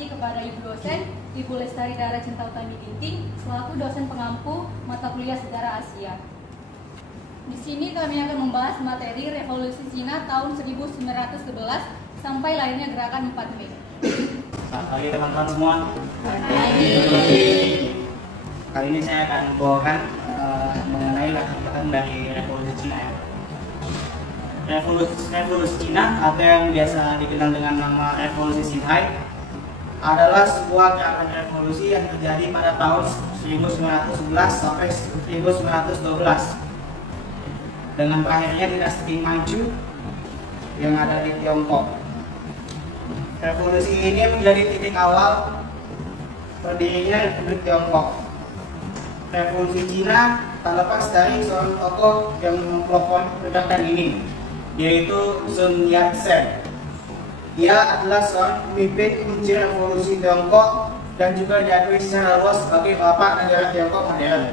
kasih kepada Ibu dosen, Ibu Lestari Dara Cinta Utami Ginting, selaku dosen pengampu mata kuliah Sejarah Asia. Di sini kami akan membahas materi Revolusi Cina tahun 1911 sampai lahirnya Gerakan 4 Mei. Selamat pagi teman-teman semua. Kali ini saya akan membawakan mengenai latar belakang dari Revolusi Cina. Revolusi Cina atau yang biasa dikenal dengan nama Revolusi Xinhai adalah sebuah gerakan revolusi yang terjadi pada tahun 1911 sampai 1912 dengan berakhirnya dinasti Manchu yang ada di Tiongkok. Revolusi ini menjadi titik awal berdirinya Republik Tiongkok. Revolusi Cina tak lepas dari seorang tokoh yang mempelopori gerakan ini, yaitu Sun Yat-sen. Dia adalah seorang pemimpin kunci revolusi Tiongkok dan juga diakui secara luas sebagai bapak negara Tiongkok modern,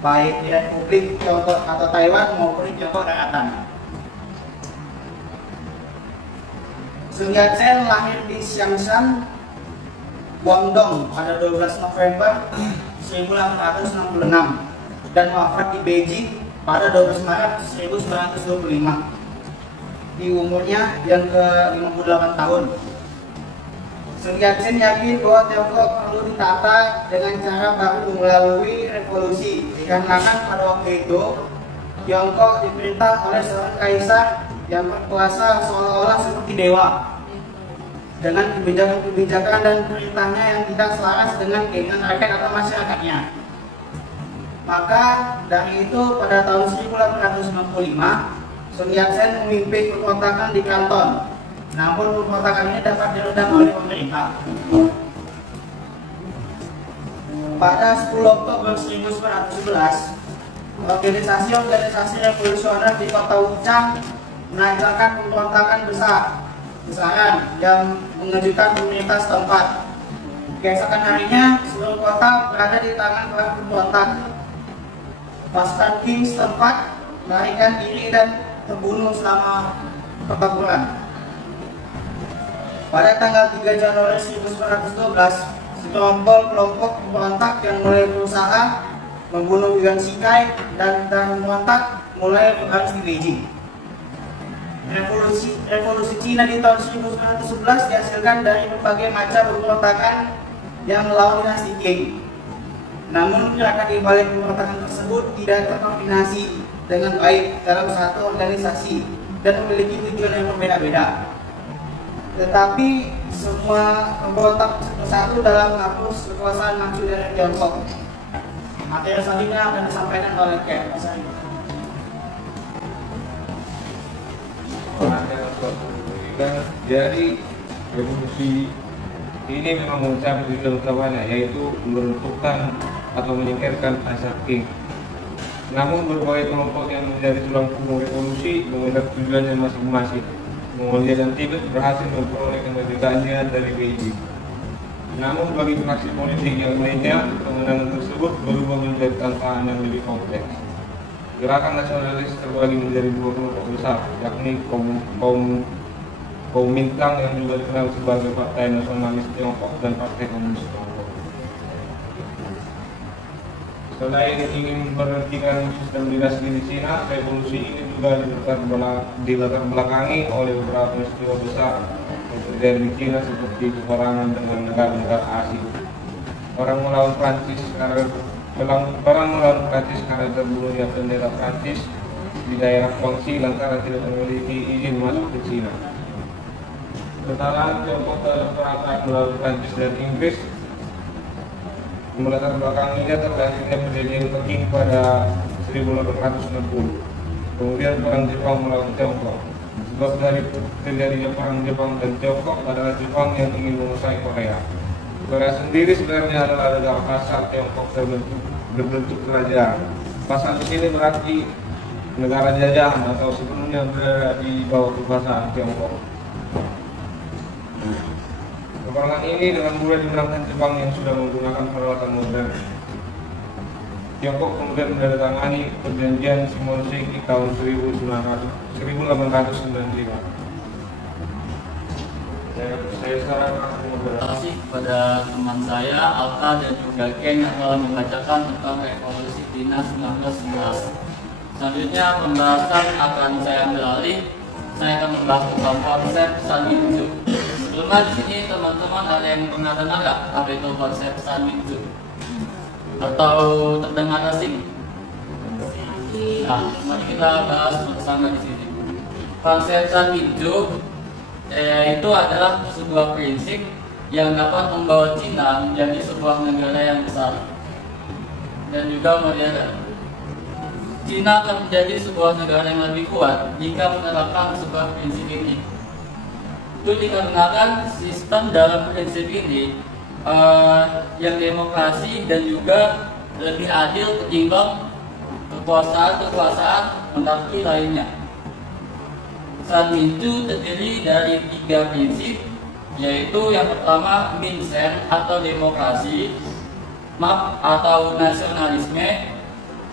baik di Republik Tiongkok atau Taiwan maupun di Tiongkok Daratan. Sun Yat-sen lahir di Xiangshan, Guangdong pada 12 November 1866 dan wafat di Beijing pada 12 Maret 1925 di umurnya yang ke-58 tahun. Sun Yat-sen yakin bahwa Tiongkok perlu ditata dengan cara baru melalui revolusi, dikarenakan pada waktu itu Tiongkok diperintah oleh seorang kaisar yang berkuasa seolah-olah seperti dewa, dengan kebijakan-kebijakan dan perintahnya yang tidak selaras dengan keinginan rakyat atau masyarakatnya. Maka dari itu pada tahun 1895 Sun Yat-sen memimpin pemberontakan di Kanton. Namun pemberontakan ini dapat diredam oleh pemerintah. Pada 10 Oktober 1911, organisasi-organisasi revolusioner di kota Wuchang melancarkan pemberontakan besaran yang mengejutkan pemerintah setempat. Keesokan harinya, seluruh kota berada di tangan para pemberontak. Pasukan Qing setempat melarikan diri dan terbunuh selama beberapa bulan. Pada tanggal 3 Januari 1912, sekelompok kelompok pemberontak yang mulai berusaha membunuh Yuan Shikai dan pemberontak mulai berbaris di Beijing. Revolusi Cina di tahun 1911 dihasilkan dari berbagai macam pemberontakan yang melawan dinasti Qing. Namun gerakan di balik pemberontakan tersebut tidak terkoordinasi dengan baik dalam satu organisasi dan memiliki tujuan yang berbeda-beda. Tetapi semua pemberontak bersatu dalam menghapus kekuasaan Manchu dari Tiongkok. Materi selanjutnya akan disampaikan oleh Ken. Jadi revolusi ini memang mencapai tujuan utamanya, yaitu menentukan atau menyingkirkan kaisar Qing. Namun berbagai kelompok yang menjadi tulang punggung revolusi memiliki tujuannya masing-masing. Mongolia dan Tibet berhasil memperoleh kemerdekaannya dari Beijing. Namun bagi fraksi politik yang lainnya, kemenangan tersebut berubah menjadi tantangan yang lebih kompleks. Gerakan nasionalis terbagi menjadi dua kelompok besar, yakni kaum Kuomintang yang juga dikenal sebagai Partai Nasionalis Tiongkok dan Partai Komunis Tiongkok. Selain ingin memberhentikan sistem dinasti di Cina, revolusi ini juga dilatar belakangi oleh beberapa peristiwa besar yang terjadi di Cina seperti peperangan dengan negara-negara Asia. Perang melawan Prancis karena terbunuhnya bendera Prancis di daerah Guangxi lantaran tidak memiliki izin masuk ke Cina. Sementara Tiongkok terperangkap melawan Prancis dan Inggris, melatar belakanginya terjadinya perjanjian Peking pada 1860. Kemudian perang Jepang melawan Tiongkok. Sebab dari terjadinya perang Jepang dan Tiongkok adalah Jepang yang ingin menguasai Korea. Korea sendiri sebenarnya adalah negara kasar Tiongkok berbentuk kerajaan. Kasar di sini berarti negara jajahan atau sebelumnya berada di bawah kekuasaan Tiongkok. Peperangan ini dengan mudah dimenangkan Jepang yang sudah menggunakan peralatan modern. Tiongkok kemudian menandatangani perjanjian Shimonoseki tahun 1895. Saya sarankan terima kasih kepada teman saya, Alta dan juga Ken yang telah membacakan tentang revolusi Cina 1911. Selanjutnya pembahasan akan saya ambil alih. Saya akan membahas tentang konsep Sanminju. Sebelumnya di sini teman-teman ada yang pernah dengar nggak apa itu konsep Sanminju? Atau terdengar asing? Nah, mari kita bahas bersama di sini. Konsep Sanminju itu adalah sebuah prinsip yang dapat membawa Cina menjadi sebuah negara yang besar dan juga modern. Cina akan menjadi sebuah negara yang lebih kuat jika menerapkan sebuah prinsip ini. Itu dikarenakan sistem dalam prinsip ini yang demokrasi dan juga lebih adil ketimbang kekuasaan monarki lainnya. Sanminju terdiri dari 3 prinsip, yaitu yang pertama Minsen atau demokrasi, atau nasionalisme,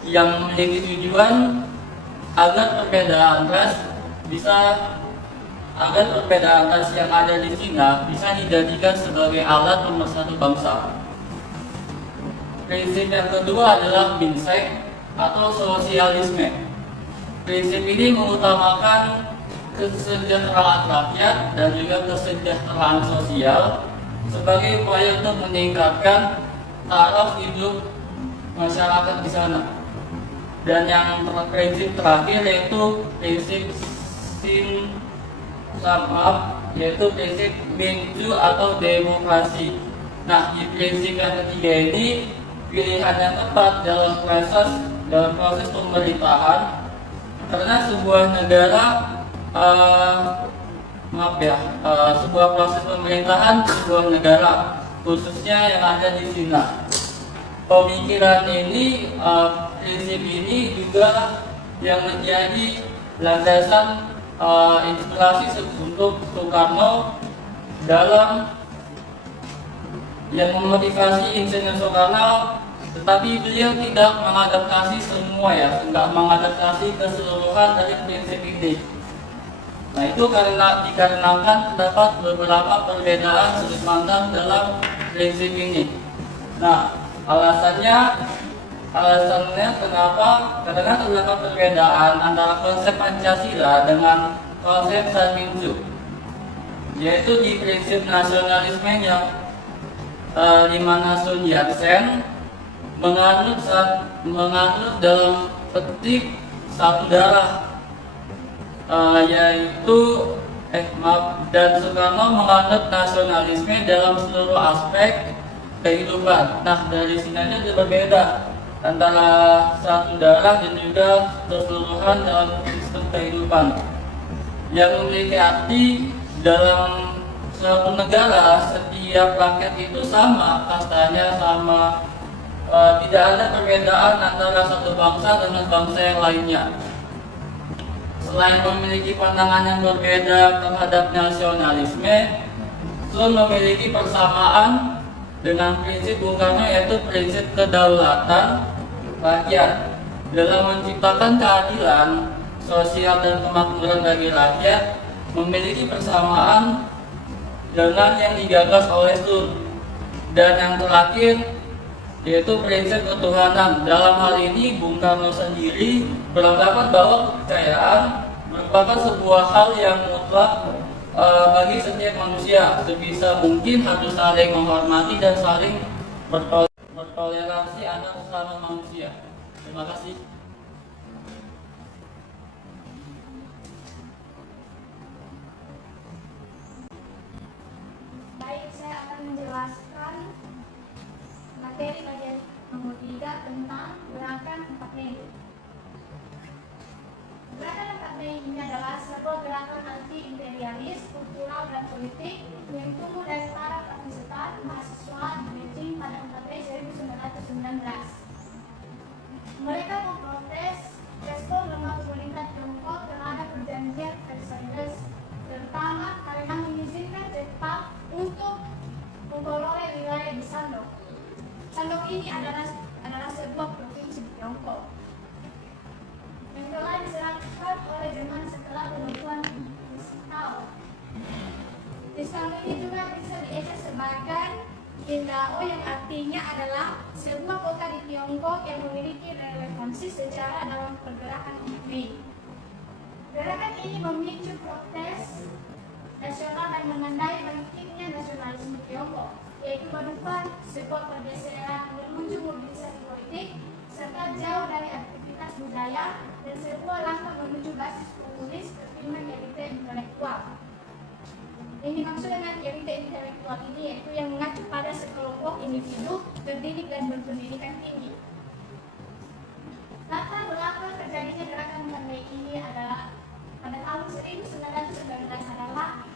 yang memiliki tujuan agar perbedaan ras yang ada di Cina bisa dijadikan sebagai alat pemersatu bangsa. Prinsip yang kedua adalah Minsen atau sosialisme. Prinsip ini mengutamakan kesejahteraan rakyat dan juga kesejahteraan sosial sebagai upaya untuk meningkatkan taraf hidup masyarakat di sana. Dan yang prinsip terakhir yaitu prinsip yaitu prinsip Minju atau demokrasi. Nah, di prinsip yang ketiga ini pilihan yang tepat dalam proses pemerintahan, karena sebuah negara sebuah proses pemerintahan sebuah negara, khususnya yang ada di Cina. Pemikiran ini, prinsip ini juga yang menjadi landasan inspirasi untuk Soekarno dalam yang memotivasi insinyur Soekarno, tetapi beliau tidak mengadaptasi semua tidak mengadaptasi keseluruhan dari prinsip ini. Nah, itu dikarenakan terdapat beberapa perbedaan sudut pandang dalam prinsip ini. Nah, alasannya kenapa? Karena terdapat perbedaan antara konsep Pancasila dengan konsep Sanminju, yaitu di prinsip nasionalismenya, di mana Sun Yat-sen menganut dalam petik satu darah, dan Soekarno menganut nasionalisme dalam seluruh aspek kehidupan. Nah, dari sini aja berbeda antara satu darah dan juga keseluruhan dalam sistem kehidupan yang memiliki arti dalam suatu negara. Setiap rakyat itu sama, kastanya sama, tidak ada perbedaan antara satu bangsa dengan bangsa yang lainnya. Selain memiliki pandangan yang berbeda terhadap nasionalisme, Sun memiliki persamaan dengan prinsip Bung Karno, yaitu prinsip kedaulatan rakyat dalam menciptakan keadilan sosial dan kemakmuran bagi rakyat, memiliki persamaan dengan yang digagas oleh Sun. Dan yang terakhir yaitu prinsip ketuhanan. Dalam hal ini Bung Karno sendiri berpendapat bahwa kepercayaan merupakan sebuah hal yang mutlak bagi setiap manusia. Sebisa mungkin harus saling menghormati dan saling bertoleransi antar sesama manusia. Terima kasih. Baik, saya akan menjelaskan materi bagian nomor 3 tentang gerakan 4 Mei. Gerakan 4 Mei ini adalah sebuah gerakan anti-imperialis, kultural, dan politik yang tumbuh dari para peserta mahasiswa di Beijing pada 4 Mei 1919. Mereka memprotes respon lemah pemerintah Tiongkok terhadap perjanjian Versailles, terutama karena mengizinkan Jepang untuk memperoleh wilayah di Shandong. Shandong ini adalah sebuah provinsi di Tiongkok yang telah diserahkan oleh Jerman setelah pembentukan Tsingtao. Di Shandong ini juga bisa diakses sebagai Qingdao yang artinya adalah sebuah kota di Tiongkok yang memiliki relevansi secara dalam pergerakan individu. Gerakan ini memicu protes nasional dan menandai bangkitnya nasionalisme Tiongkok, yaitu berupa sebuah pergeseran menuju mobilisasi politik serta jauh dari aktivitas budaya dan sebuah langkah menuju basis populis ketimbang elite intelektual. Yang dimaksud dengan elite intelektual ini yaitu yang mengacu pada sekelompok individu terdidik dan berpendidikan tinggi. Latar belakang terjadinya gerakan mengenai ini adalah pada tahun 1919 adalah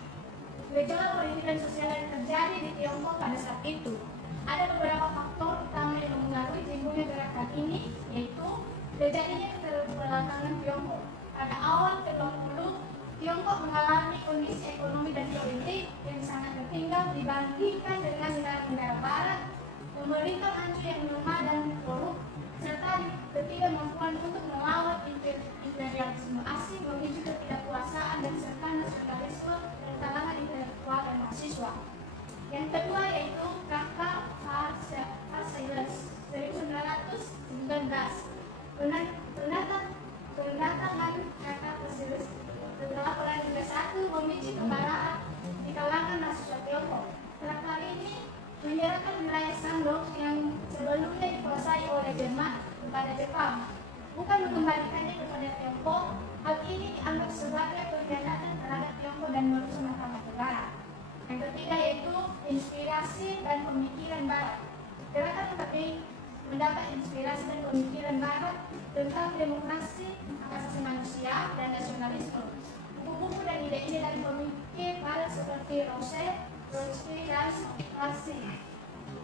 gejolak politik dan sosial yang terjadi di Tiongkok pada saat itu. Ada beberapa faktor utama yang mempengaruhi timbulnya gerakan ini, yaitu terjadinya keterbelakangan Tiongkok. Pada awal ke-20, Tiongkok mengalami kondisi ekonomi dan politik yang sangat tertinggal dibandingkan dengan negara-negara Barat, pemerintah Manchu yang lemah dan korup, serta ketidakmampuan untuk melawan imperialisme asing menuju ketidakpuasaan dan serta nasionalisme dari kalangan intelektual dan mahasiswa. Yang kedua yaitu Kakta Versailles 1919. Pendatangan Kakta Versailles setelah Perang Dunia I memicu kemarahan di kalangan mahasiswa Tiongkok. Kakta ini menyerahkan wilayah Shandong yang sebelumnya dikuasai oleh Jerman kepada Jepang, bukan mengembalikannya kepada Tiongkok. Hal ini dianggap sebagai pengkhianatan terhadap Tiongkok dan merusak martabat negara. Yang ketiga yaitu inspirasi dan pemikiran Barat. Gerakan ini mendapat inspirasi dan pemikiran Barat tentang demokrasi, hak asasi manusia, dan nasionalisme. Buku-buku dan ide-ide dari pemikir Barat seperti Rousseau, Trotsky, dan Marx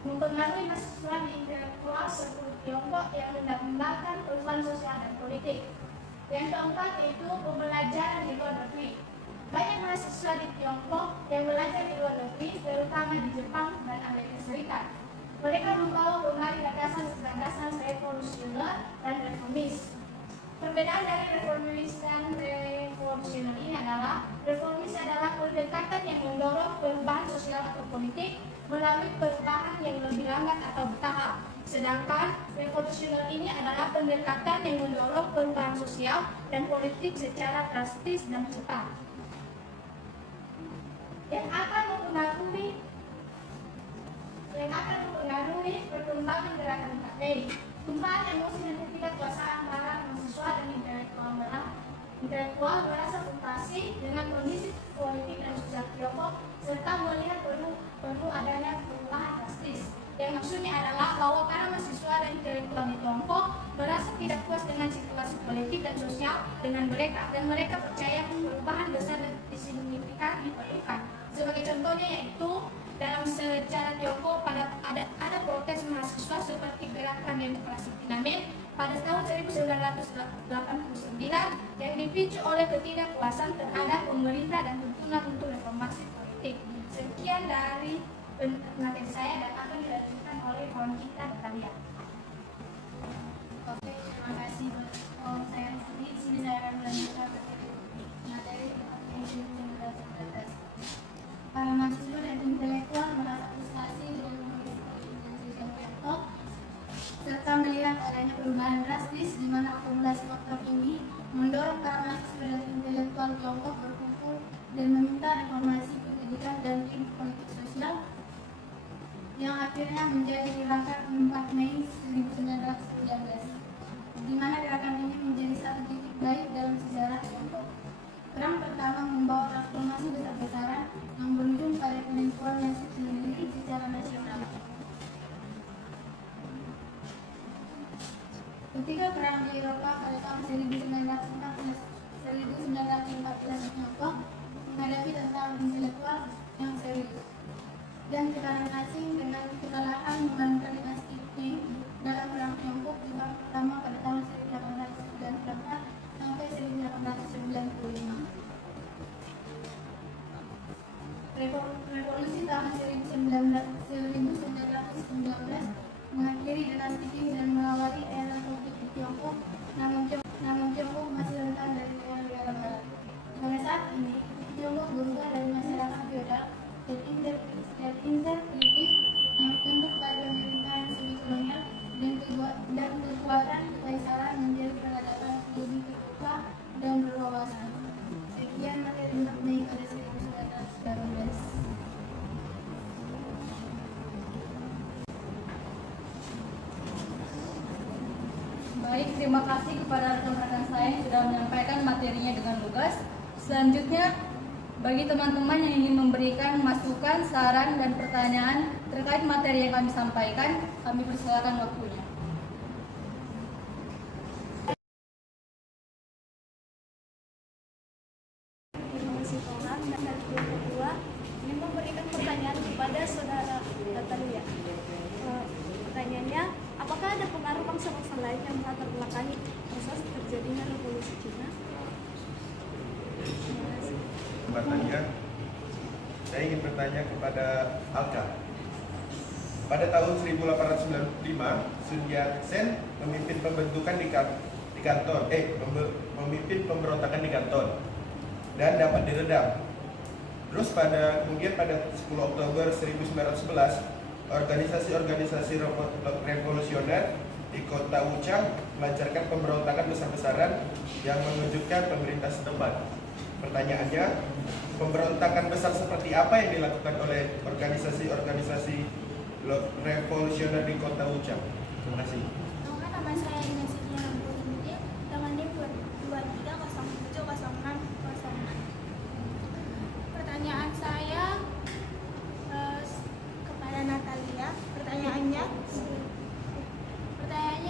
mempengaruhi mahasiswa di intelektual seluruh Tiongkok yang mendambakan perubahan sosial dan politik. Yang keempat yaitu pembelajaran di luar negeri. Banyak mahasiswa di Tiongkok yang belajar di luar negeri, terutama di Jepang dan Amerika Serikat. Mereka membawa kembali gagasan revolusioner dan reformis. Perbedaan dari reformis dan revolusioner ini adalah reformis adalah pendekatan yang mendorong perubahan sosial atau politik melalui perubahan yang lebih lambat atau bertahap. Sedangkan revolusioner ini adalah pendekatan yang mendorong perubahan sosial dan politik secara drastis dan cepat. Yang akan mempengaruhi perkembangan gerakan KTI. Tumpahan emosi dan ketidakpuasaan para mahasiswa dan intelektual merasa frustasi dengan kondisi politik dan sosial Tiongkok serta melihat perlu adanya perubahan drastis. Yang maksudnya adalah bahwa para mahasiswa dan intelektual di Tiongkok merasa tidak puas dengan situasi politik dan sosial dengan mereka dan mereka percaya perubahan besar dan signifikan diperlukan. Sebagai contohnya yaitu dalam sejarah Tiongkok ada protes mahasiswa seperti gerakan demokrasi Tiananmen pada tahun 1989 yang dipicu oleh ketidakpuasan terhadap pemerintah dan tuntunan untuk reformasi politik. Sekian dari materi saya dan akan dilanjutkan oleh kawan kita Natalia. Oke, terima kasih buat saya di sini saya akan melanjutkan materi para mahasiswa dan intelektual merasa frustasi dengan organisasi Tiongkok serta melihat adanya perubahan drastis di mana akumulasi faktor ini mendorong para mahasiswa dan intelektual Tiongkok berkumpul dan meminta reformasi pendidikan dan politik sosial yang akhirnya menjadi gerakan 4 Mei 1919, di mana gerakan ini menjadi satu titik baik dalam sejarah Tiongkok. Perang pertama membawa transformasi besar-besaran yang berujung pada peninjauan yang sendiri secara nasional. Ketika perang di Eropa pada tahun 1914 Tiongkok menghadapi tantangan intelektual yang serius dan tekanan asing dengan kekalahan mengalahkan dinasti Qing dalam perang Tiongkok di Jepang pertama pada tahun 1894 sampai 1895. Revolusi tahun 1919 mengakhiri dinasti Qing dan mengawali era politik di Tiongkok, namun Tiongkok masih rentan dari negara Barat. Pada saat ini, Tiongkok berubah dari masyarakat feodal dan Baik, terima kasih kepada rekan-rekan saya yang sudah menyampaikan materinya dengan lugas. Selanjutnya, bagi teman-teman yang ingin memberikan masukan, saran, dan pertanyaan terkait materi yang kami sampaikan, kami persilakan waktunya. Terima kasih Tuhan dan dari kelompok 2 ingin memberikan pertanyaan kepada saudara Natalia. Pertanyaannya, apakah ada pengaruh bangsa-bangsa lain yang melatar belakangi proses terjadinya revolusi Cina? Terima kasih. Bertanya, saya ingin bertanya kepada Alka. Pada tahun 1895, Sun Yat-sen memimpin pembentukan di kantor, memimpin pemberontakan di kantor dan dapat diredam. Terus kemudian pada 10 Oktober 1911, organisasi-organisasi revolusioner di kota Wuchang melancarkan pemberontakan besar-besaran yang mengejutkan pemerintah setempat. Pertanyaannya, pemberontakan besar seperti apa yang dilakukan oleh organisasi-organisasi revolusioner di kota Wuchang? Terima kasih. Nama saya Ines Rambulinti dengan NIM 23070606. Pertanyaan saya kepada Natalia. Pertanyaannya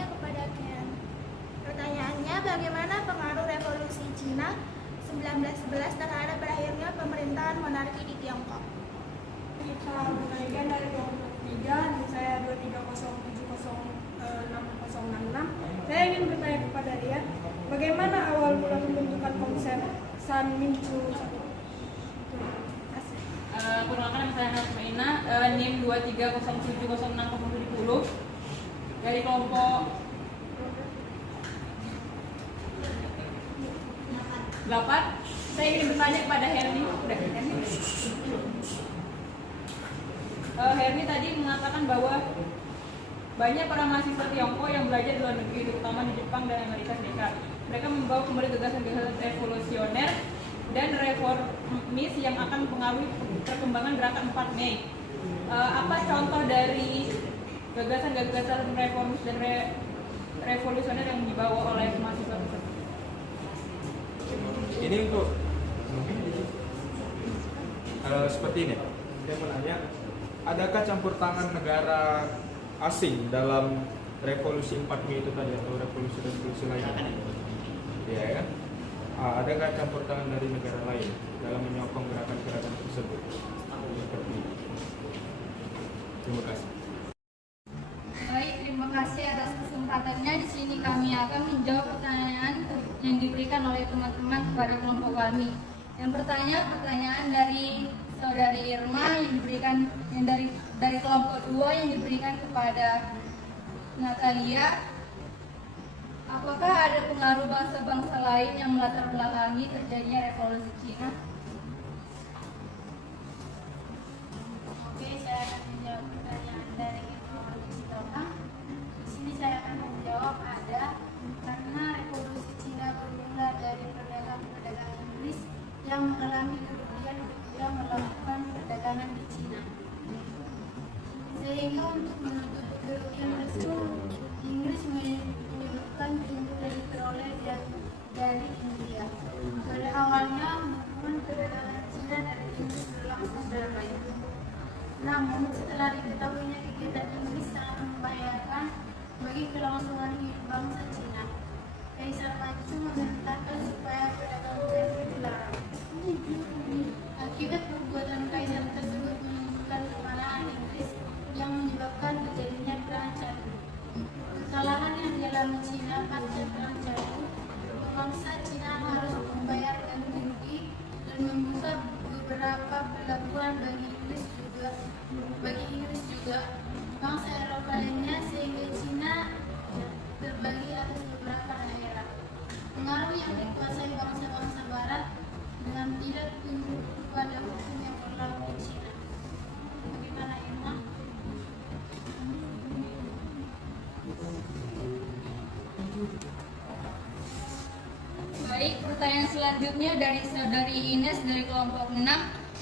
kepada Ken. Pertanyaannya, bagaimana pengaruh revolusi Cina 1911 terhadap berakhirnya pemerintahan monarki di Tiongkok? Salam kenaikan dari kelompok 3, dan saya 23070666. Saya ingin bertanya kepada dia, bagaimana awal mula pembentukan konsep San Minchu 1? Perkenalkan, saya Nasmaina, NIM 23070670 dari kelompok 8. Saya ingin bertanya kepada Herni. Herni tadi mengatakan bahwa banyak para mahasiswa Tiongkok yang belajar di luar negeri, terutama di Jepang dan Amerika Serikat. Mereka membawa kembali gagasan-gagasan revolusioner dan reformis yang akan mempengaruhi perkembangan gerakan 4 Mei. Apa contoh dari gagasan-gagasan reformis dan revolusioner yang dibawa oleh mahasiswa tersebut? Ini untuk seperti ini. Saya mau nanya, adakah campur tangan negara asing dalam revolusi 4 Mei itu tadi atau revolusi lainnya? Ya kan? Adakah campur tangan dari negara lain dalam menyokong gerakan-gerakan tersebut? Seperti ini. Terima kasih. Baik, terima kasih atas kesempatannya. Di sini kami akan menjawab pertanyaan yang diberikan oleh teman-teman kepada kelompok kami. Yang pertanyaan dari saudari Irma yang diberikan dari kelompok 2 yang diberikan kepada Natalia. Apakah ada pengaruh bangsa-bangsa lain yang melatar belakangi terjadinya revolusi Cina? Oke, saya akan menjawab pertanyaan dari revolusi Tiongkok. Di sini saya akan menjawab ada, karena revolusi Cina bermula dari pedagang Inggris yang mengalami kerugian ketika melakukan perdagangan di Cina. Sehingga untuk menutup kerugian tersebut, Inggris menyebutkan pintu yang diperoleh dari India. Pada awalnya hubungan perdagangan Cina dari Inggris berlangsung damai. Namun setelah diketahuinya kegiatan Inggris sangat membahayakan bagi kelangsungan hidup bangsa Cina, Kaisar Manchu memerintahkan supaya perdagangan itu dilarang. Akibat perbuatan Kaisar tersebut menimbulkan kemarahan Inggris yang menyebabkan terjadinya perang Cadu. Kesalahan yang dialami Cina pasca perang Cadu, bangsa Cina harus membayar ganti rugi dan membuka beberapa pelabuhan bagi Inggris juga bangsa Eropa lainnya, sehingga Cina terbagi atas beberapa daerah. Pengaruh yang dikuasai bangsa-bangsa Barat dengan tidak tunduk pada hukum yang berlaku di Cina. Bagaimana Irma? Baik, pertanyaan selanjutnya dari saudari Ines dari kelompok 6.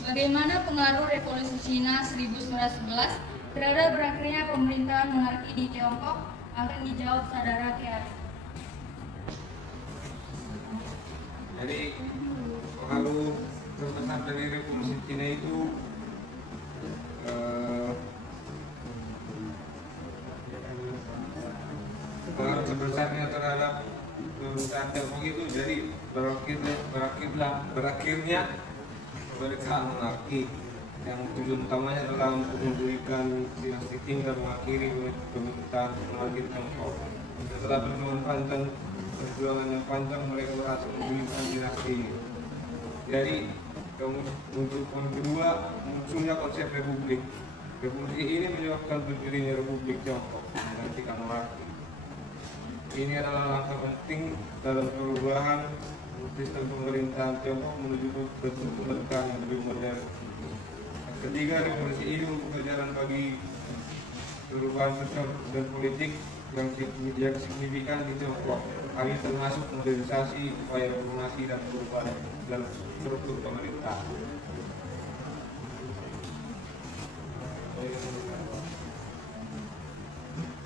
Bagaimana pengaruh revolusi Cina 1911 terhadap berakhirnya pemerintahan monarki di Tiongkok? Akan dijawab saudara Kiai. Jadi kalau terbesar dari revolusi Cina itu pengaruh terbesarnya terhadap pemerintahan Tiongkok itu, jadi berakhirnya mereka monarki yang tujuan utamanya adalah untuk memberikan dinasti Qing dan mengakhiri pemerintahan monarki Tiongkok. Setelah perjuangan yang panjang mereka berhasil memulihkan dinasti ini. Jadi untuk yang kedua munculnya konsep republik. Revolusi ini menyebabkan berdirinya Republik Tiongkok menggantikan monarki. Ini adalah langkah penting dalam perubahan sistem pemerintahan Tiongkok menuju bentuk pemerintahan yang lebih modern. Ketiga, revolusi ini membuka jalan bagi perubahan sosial dan politik yang signifikan di Tiongkok. Hal ini termasuk modernisasi, upaya reformasi dan perubahan dalam struktur pemerintahan.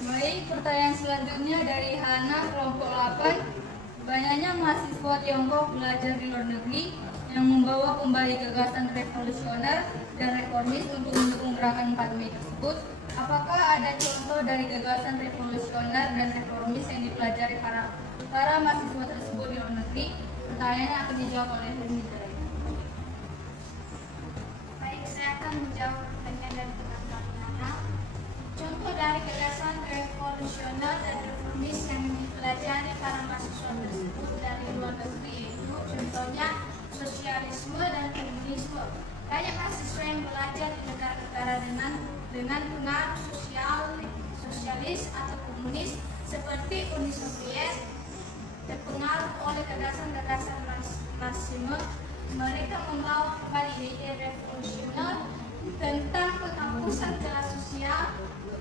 Baik, pertanyaan selanjutnya dari Hana, kelompok 8. Banyaknya mahasiswa Tiongkok belajar di luar negeri yang membawa kembali gagasan revolusioner dan reformis untuk mendukung gerakan 4 Mei tersebut. Apakah ada contoh dari gagasan revolusioner dan reformis yang dipelajari para mahasiswa tersebut di luar negeri? Pertanyaannya akan dijawab oleh Henry. Baik, saya akan menjawab pertanyaan dari teman-teman Hana. Contoh dari gagasan revolusioner dan reformis yang dipelajari para mahasiswa tersebut dari luar negeri yaitu contohnya sosialisme dan komunisme. Banyak mahasiswa yang belajar di negara-negara dengan pengaruh sosialis atau komunis seperti Uni Soviet, terpengaruh oleh gagasan-gagasan Marxisme. Mereka membawa kembali ide revolusioner tentang penghapusan kelas sosial,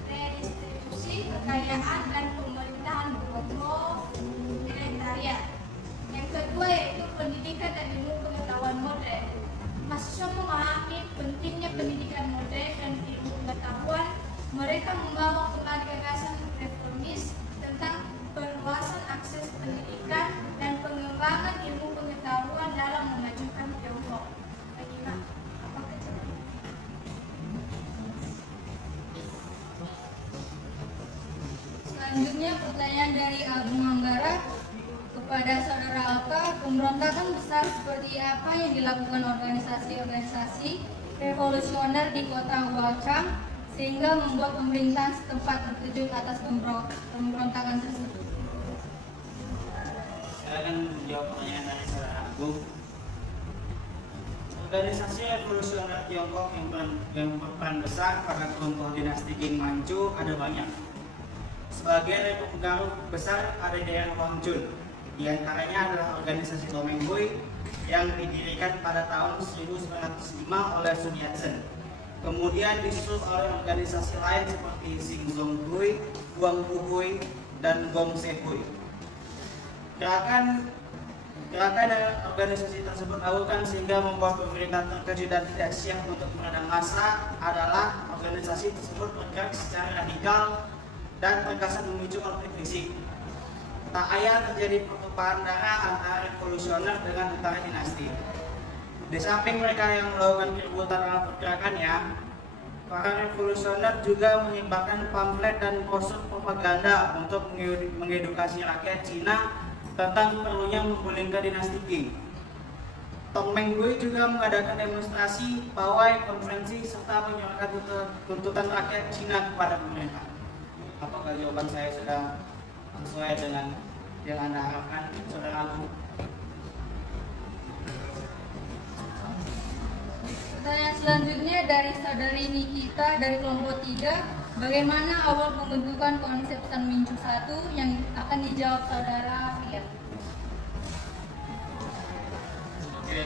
redistribusi kekayaan dan pemerintahan proletariat. Yang kedua yaitu pendidikan dan ilmu pengetahuan modern. Mahasiswa memahami pentingnya pendidikan modern dan ilmu pengetahuan. Mereka membawa kembali gagasan reformis tentang perluasan akses pendidikan dan pengembangan ilmu pengetahuan dalam memajukan Tiongkok. Bagaimana? Apakah Selanjutnya pertanyaan dari Agung Anggara kepada Saudara Alka. Pemberontakan besar seperti apa yang dilakukan organisasi-organisasi revolusioner di kota Huachang sehingga membuat pemerintahan setempat terkejut atas pemberontakan tersebut? Saya akan menjawab pertanyaan dari Saudara Agung. Organisasi revolusioner Tiongkok yang berperan besar pada kelompok dinasti Qing Manchu ada banyak. Sebagai pengaruh besar ada di daerah Huangchun. Di antaranya adalah organisasi Domenghui yang didirikan pada tahun 1905 oleh Sun Yat-sen. Kemudian disusul oleh organisasi lain seperti Xingzhonghui, Guangpuhui, dan Gongsehui. Gerakan dan organisasi tersebut dilakukan sehingga membuat pemerintah terkejut dan tidak siap untuk meredam massa adalah organisasi tersebut bergerak secara radikal dan terkesan memicu konflik fisik. Tak ayal terjadi pertumpahan darah antara revolusioner dengan tentara dinasti. Di samping mereka yang melakukan keributan dalam pergerakannya, para revolusioner juga menyebarkan pamflet dan poster propaganda untuk mengedukasi rakyat Cina tentang perlunya menggulingkan dinasti Qing. Domenghui juga mengadakan demonstrasi, pawai, konferensi, serta menyuarakan tuntutan rakyat Cina kepada pemerintah. Apakah jawaban saya sudah sesuai dengan yang Anda harapkan, Saudara Agung? Pertanyaan selanjutnya dari Saudari Nikita dari kelompok 3. Bagaimana awal pembentukan konsep San Minchu 1 yang akan dijawab Saudara Rian? Oke,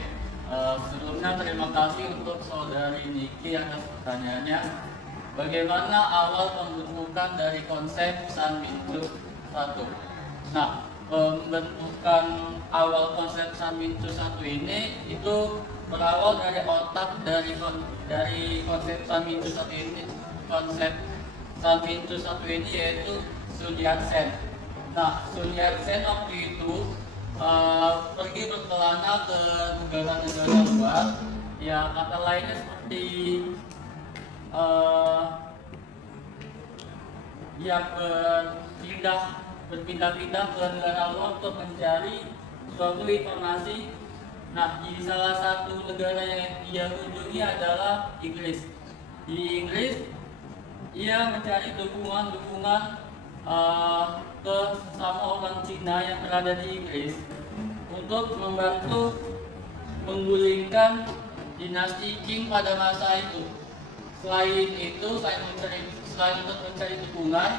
sebelumnya terima kasih untuk Saudari Niki atas pertanyaannya. Bagaimana awal pembentukan dari konsep San Minchu 1? Nah, pembentukan awal konsep San Minchu 1 ini itu berawal dari otak dari konsep San Minchu 1 ini. Konsep San Minchu 1 ini yaitu Sun Yat-sen. Nah, Sun Yat-sen waktu itu pergi berkelana ke negara-negara luar. Ya, kata lainnya seperti ya berpindah-pindah ke negara luar untuk mencari suatu informasi. Nah, di salah satu negara yang ia kunjungi adalah Inggris. Di Inggris, ia mencari dukungan ke sesama orang Cina yang berada di Inggris untuk membantu menggulingkan dinasti Qing pada masa itu. Selain untuk mencari dukungan,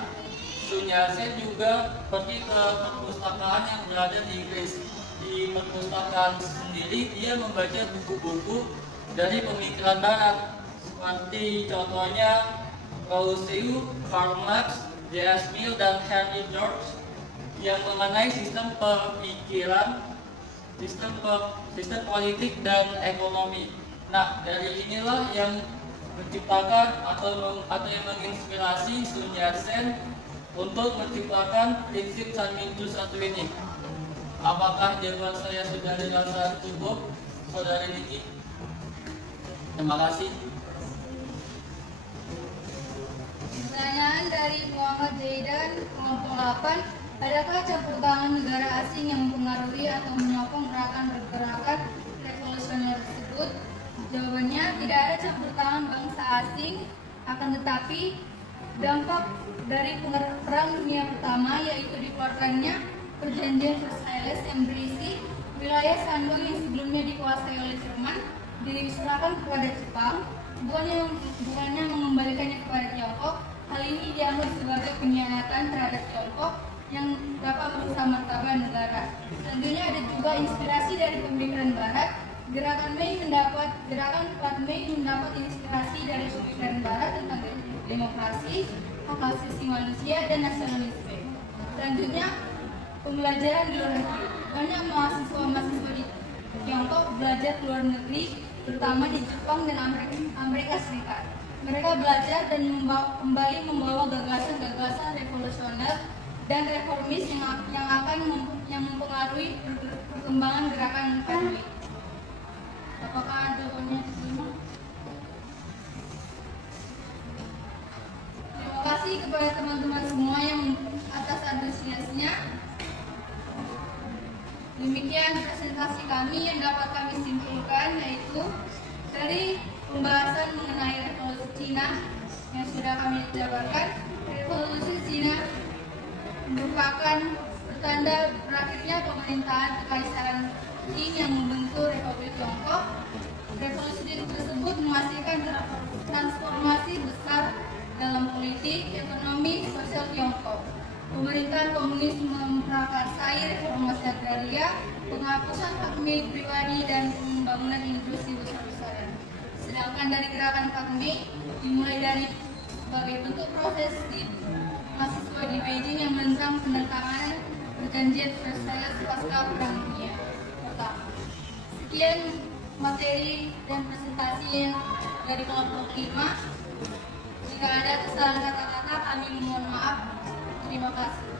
Sun Yat-sen juga pergi ke perpustakaan yang berada di Inggris. Di perpustakaan sendiri, dia membaca buku-buku dari pemikiran Barat, seperti contohnya Rousseau, Karl Marx, J.S. Mill, dan Henry George yang mengenai sistem pemikiran, sistem politik dan ekonomi. Nah, dari inilah yang menciptakan atau yang menginspirasi Sun Yat-sen untuk menciptakan prinsip San Mincu satu ini. Apakah jawaban saya sudah dirasa cukup, Saudari Niki? Terima kasih. Pertanyaan dari Muhammad Zaidan, kelompok 8. Adakah campur tangan negara asing yang mempengaruhi atau menyokong gerakan revolusioner tersebut? Jawabannya, tidak ada campur tangan bangsa asing, akan tetapi dampak dari Perang Dunia Pertama, yaitu dikeluarkannya Perjanjian Versailles yang berisi wilayah Shandong yang sebelumnya dikuasai oleh Jerman diserahkan kepada Jepang, bukannya mengembalikannya kepada Tiongkok. Hal ini dianggap sebagai pengkhianatan terhadap Tiongkok yang dapat merusak martabat negara. Selanjutnya ada juga inspirasi dari pemikiran Barat. Gerakan 4 Mei mendapat inspirasi dari pemikiran Barat tentang demokrasi, hak asasi manusia, dan nasionalisme. Selanjutnya, pembelajaran di luar negeri. Banyak mahasiswa di Tiongkok belajar ke luar negeri, terutama di Jepang dan Amerika Serikat. Mereka belajar dan kembali membawa gagasan-gagasan revolusioner dan reformis yang mempengaruhi perkembangan gerakan 4 Mei. Apakah jawabannya diterima? Terima kasih kepada teman-teman semua yang atas antusiasnya. Demikian presentasi kami yang dapat kami simpulkan, yaitu dari pembahasan mengenai revolusi Cina yang sudah kami jabarkan. Revolusi Cina merupakan pertanda berakhirnya pemerintahan Kekaisaran Qing yang membentuk Republik Tiongkok. Revolusi tersebut menghasilkan transformasi besar dalam politik, ekonomi, sosial Tiongkok. Pemerintahan komunis memprakarsai reformasi agraria, penghapusan hak milik pribadi, dan pembangunan industri besar-besaran. Sedangkan dari gerakan 4 Mei dimulai dari sebagai bentuk proses di mahasiswa di Beijing yang menentang penentangan Perjanjian Versailles pasca Perang Dunia Pertama. Sekian materi dan presentasi dari kelompok 5. Jika ada kesalahan kata-kata, kami mohon maaf. Terima kasih.